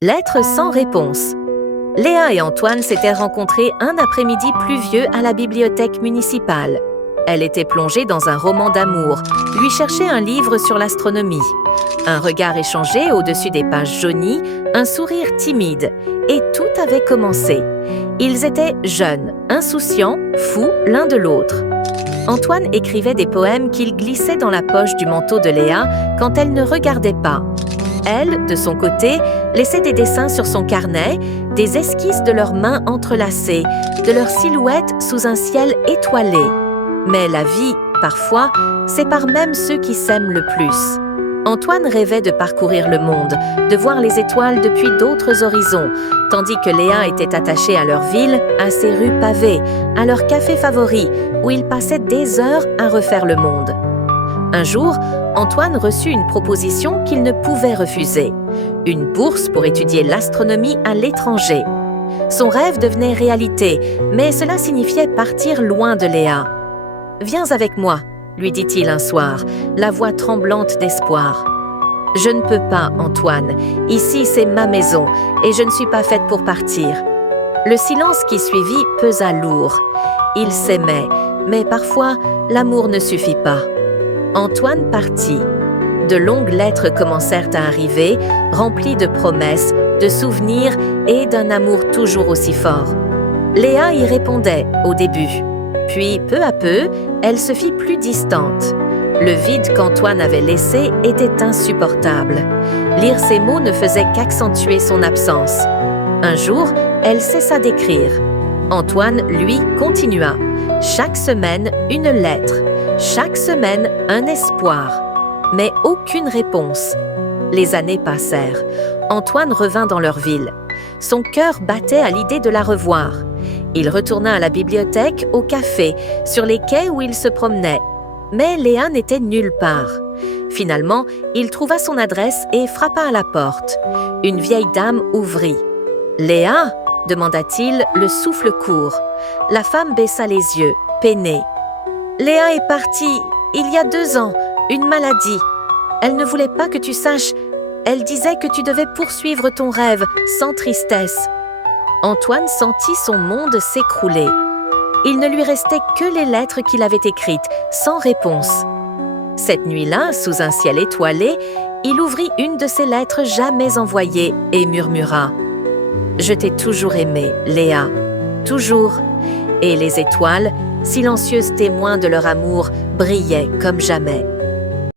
Lettre sans réponse. Léa et Antoine s'étaient rencontrés un après-midi pluvieux à la bibliothèque municipale. Elle était plongée dans un roman d'amour, lui cherchait un livre sur l'astronomie. Un regard échangé au-dessus des pages jaunies, un sourire timide, et tout avait commencé. Ils étaient jeunes, insouciants, fous l'un de l'autre. Antoine écrivait des poèmes qu'il glissait dans la poche du manteau de Léa quand elle ne regardait pas. Elle, de son côté, laissait des dessins sur son carnet, des esquisses de leurs mains entrelacées, de leurs silhouettes sous un ciel étoilé. Mais la vie, parfois, sépare même ceux qui s'aiment le plus. Antoine rêvait de parcourir le monde, de voir les étoiles depuis d'autres horizons, tandis que Léa était attachée à leur ville, à ses rues pavées, à leur café favori, où ils passaient des heures à refaire le monde. Un jour, Antoine reçut une proposition qu'il ne pouvait refuser. Une bourse pour étudier l'astronomie à l'étranger. Son rêve devenait réalité, mais cela signifiait partir loin de Léa. « Viens avec moi », lui dit-il un soir, la voix tremblante d'espoir. « Je ne peux pas, Antoine. Ici, c'est ma maison, et je ne suis pas faite pour partir. » Le silence qui suivit pesa lourd. Ils s'aimaient, mais parfois, l'amour ne suffit pas. Antoine partit. De longues lettres commencèrent à arriver, remplies de promesses, de souvenirs et d'un amour toujours aussi fort. Léa y répondait au début. Puis, peu à peu, elle se fit plus distante. Le vide qu'Antoine avait laissé était insupportable. Lire ces mots ne faisait qu'accentuer son absence. Un jour, elle cessa d'écrire. Antoine, lui, continua. Chaque semaine, une lettre. Chaque semaine, un espoir. Mais aucune réponse. Les années passèrent. Antoine revint dans leur ville. Son cœur battait à l'idée de la revoir. Il retourna à la bibliothèque, au café, sur les quais où il se promenait. Mais Léa n'était nulle part. Finalement, il trouva son adresse et frappa à la porte. Une vieille dame ouvrit. « Léa ?» demanda-t-il, le souffle court. La femme baissa les yeux, peinée. « Léa est partie, il y a 2 ans, une maladie. Elle ne voulait pas que tu saches. Elle disait que tu devais poursuivre ton rêve, sans tristesse. » Antoine sentit son monde s'écrouler. Il ne lui restait que les lettres qu'il avait écrites, sans réponse. Cette nuit-là, sous un ciel étoilé, il ouvrit une de ces lettres jamais envoyées et murmura « Je t'ai toujours aimée, Léa, toujours. » Et les étoiles, silencieuses témoins de leur amour, brillaient comme jamais.